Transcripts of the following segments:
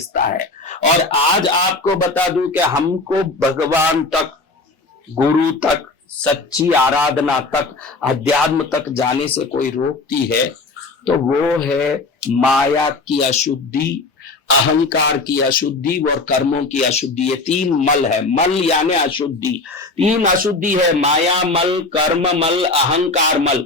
भेजता है। और आज आपको बता दूं कि हमको भगवान तक, गुरु तक, सच्ची आराधना तक, अध्यात्म तक जाने से कोई रोकती है तो वो है माया की अशुद्धि, अहंकार की अशुद्धि और कर्मों की अशुद्धि। ये तीन मल है। मल यानी अशुद्धि। तीन अशुद्धि है, माया मल, कर्म मल, अहंकार मल।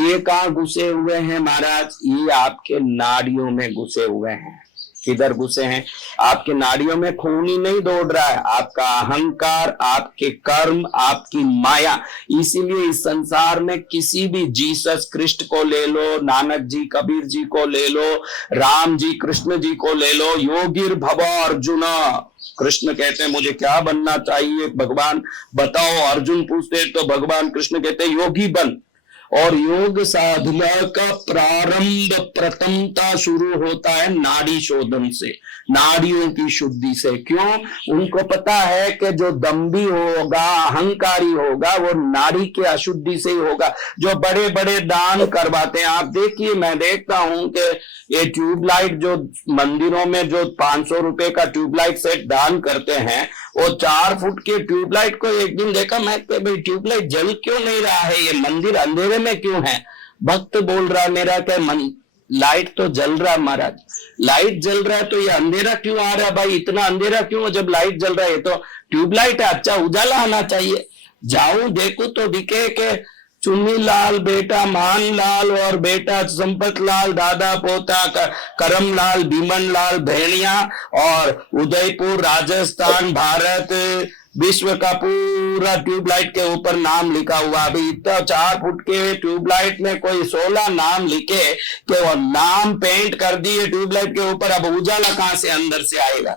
ये कहां घुसे हुए हैं महाराज? ये आपके नाड़ियों में घुसे हुए हैं। किधर घुसे हैं? आपके नाड़ियों में खून ही नहीं दौड़ रहा है, आपका अहंकार, आपके कर्म, आपकी माया। इसीलिए इस संसार में किसी भी, जीसस कृष्ण को ले लो, नानक जी, कबीर जी को ले लो, राम जी, कृष्ण जी को ले लो, योगिर भव अर्जुन। कृष्ण कहते हैं मुझे क्या बनना चाहिए भगवान बताओ। अर्जुन पूछते तो भगवान कृष्ण कहते हैं योगी बन। और योग साधना का प्रारंभ, प्रथमता शुरू होता है नाड़ी शोधन से, नाड़ियों की शुद्धि से। क्यों? उनको पता है कि जो दम्भी होगा, अहंकारी होगा, वो नाड़ी के अशुद्धि से ही होगा। जो बड़े बड़े दान करवाते हैं, आप देखिए, मैं देखता हूं कि ये ट्यूबलाइट जो मंदिरों में जो 500 रुपए का ट्यूबलाइट सेट दान करते हैं, वो 4 फुट के ट्यूबलाइट को एक दिन देखा मैं कि भाई ट्यूबलाइट जल क्यों नहीं रहा है, ये मंदिर अंधेरे में क्यों है? भक्त बोल रहा मेरा कि लाइट तो जल रहा महाराज, लाइट जल रहा है तो ये अंधेरा क्यों आ रहा है भाई? इतना अंधेरा क्यों जब लाइट जल रहा है? तो ट्यूबलाइट है, अच्छा उजाला आना चाहिए। जाऊं देखूं तो दिखे के चुन्नी लाल बेटा मान लाल और बेटा संपत लाल, दादा पोता करम लाल, भीमन लाल भेड़िया, और उदयपुर राजस्थान भारत विश्व का पूरा ट्यूबलाइट के ऊपर नाम लिखा हुआ। अभी इतना 4 फुट के ट्यूबलाइट में कोई 16 नाम लिखे कि वो नाम पेंट कर दिए ट्यूबलाइट के ऊपर, अब उजाला कहां से अंदर से आएगा?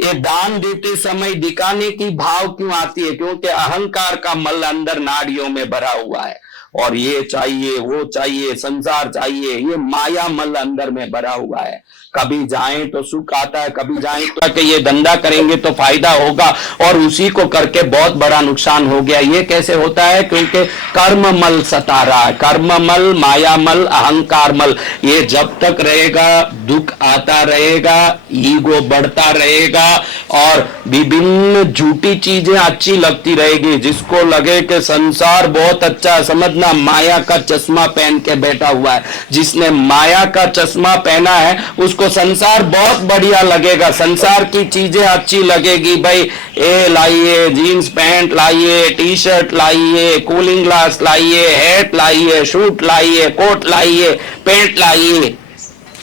ये दान देते समय दिखाने की भाव क्यों आती है? क्योंकि अहंकार का मल अंदर नाड़ियों में भरा हुआ है, और ये चाहिए, वो चाहिए, संसार चाहिए, ये माया मल अंदर में भरा हुआ है। कभी जाएं तो सुख आता है, कभी जाएं तो कि ये धंधा करेंगे तो फायदा होगा, और उसी को करके बहुत बड़ा नुकसान हो गया। ये कैसे होता है? क्योंकि कर्म मल सता रहा है। कर्म मल, माया मल, अहंकार मल, ये जब तक रहेगा दुख आता रहेगा, ईगो बढ़ता रहेगा, और विभिन्न झूठी चीजें अच्छी लगती रहेगी। जिसको लगे कि संसार बहुत अच्छा, समझना माया का चश्मा पहन के बैठा हुआ है। जिसने माया का चश्मा पहना है उसको संसार बहुत बढ़िया लगेगा, संसार की चीजें अच्छी लगेगी। भाई ए लाइए, जीन्स पैंट लाइए, टी शर्ट लाइए, कूलिंग ग्लास लाइए, हैट लाइए, शूट लाइए, कोट लाइए, पैंट लाइए।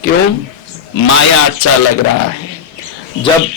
क्यों? माया अच्छा लग रहा है। जब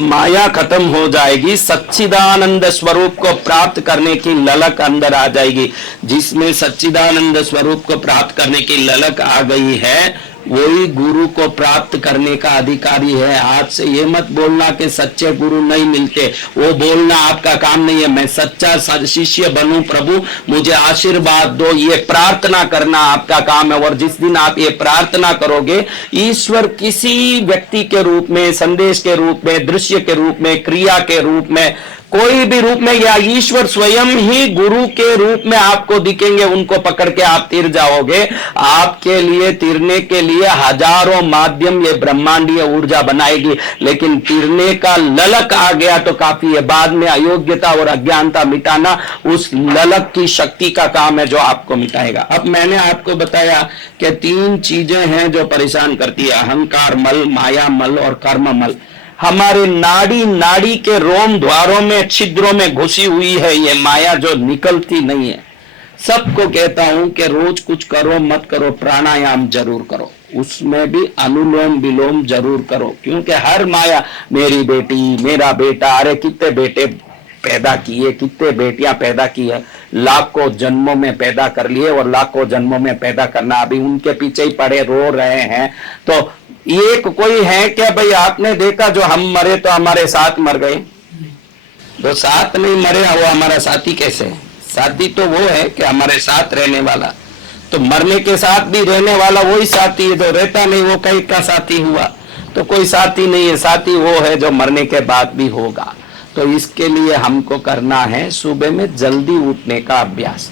माया खत्म हो जाएगी, सच्चिदानंद स्वरूप को प्राप्त करने की ललक अंदर आ जाएगी। जिसमें सच्चिदानंद स्वरूप को प्राप्त करने की ललक आ गई है, वही गुरु को प्राप्त करने का अधिकारी है। आज से ये मत बोलना कि सच्चे गुरु नहीं मिलते, वो बोलना आपका काम नहीं है। मैं सच्चा शिष्य बनूं, प्रभु मुझे आशीर्वाद दो, ये प्रार्थना करना आपका काम है। और जिस दिन आप ये प्रार्थना करोगे, ईश्वर किसी व्यक्ति के रूप में, संदेश के रूप में, दृश्य के रूप में, क्रिया के रूप में, कोई भी रूप में, या ईश्वर स्वयं ही गुरु के रूप में आपको दिखेंगे। उनको पकड़ के आप तीर जाओगे। आपके लिए तीरने के लिए हजारों माध्यम ये ब्रह्मांडीय ऊर्जा बनाएगी, लेकिन तीरने का ललक आ गया तो काफी है। बाद में अयोग्यता और अज्ञानता मिटाना उस ललक की शक्ति का काम है जो आपको मिटाएगा। अब मैंने आपको बताया कि 3 चीजें हैं जो परेशान करती है, अहंकार मल, माया मल और कर्म मल। हमारे नाड़ी के रोम द्वारों में, छिद्रों में घुसी हुई है ये माया जो निकलती नहीं है। सबको कहता हूं कि रोज कुछ करो मत करो, प्राणायाम जरूर करो, उसमें भी अनुलोम विलोम जरूर करो। क्योंकि हर माया, मेरी बेटी, मेरा बेटा, अरे कितने बेटे पैदा किए, कितने बेटियां पैदा की है, लाखों जन्मों में पैदा कर लिए, और लाखों जन्मों में पैदा करना, अभी उनके पीछे ही पड़े रो रहे हैं। तो एक कोई है क्या भाई? आपने देखा जो हम मरे तो हमारे साथ मर गए, जो साथ नहीं मरे वो हमारा साथी कैसे? साथी तो वो है कि हमारे साथ रहने वाला। तो मरने के साथ भी रहने वाला वही साथी है, जो रहता नहीं वो कहीं का साथी हुआ? तो कोई साथी नहीं है, साथी वो है जो मरने के बाद भी होगा। तो इसके लिए हमको करना है सुबह में जल्दी उठने का अभ्यास।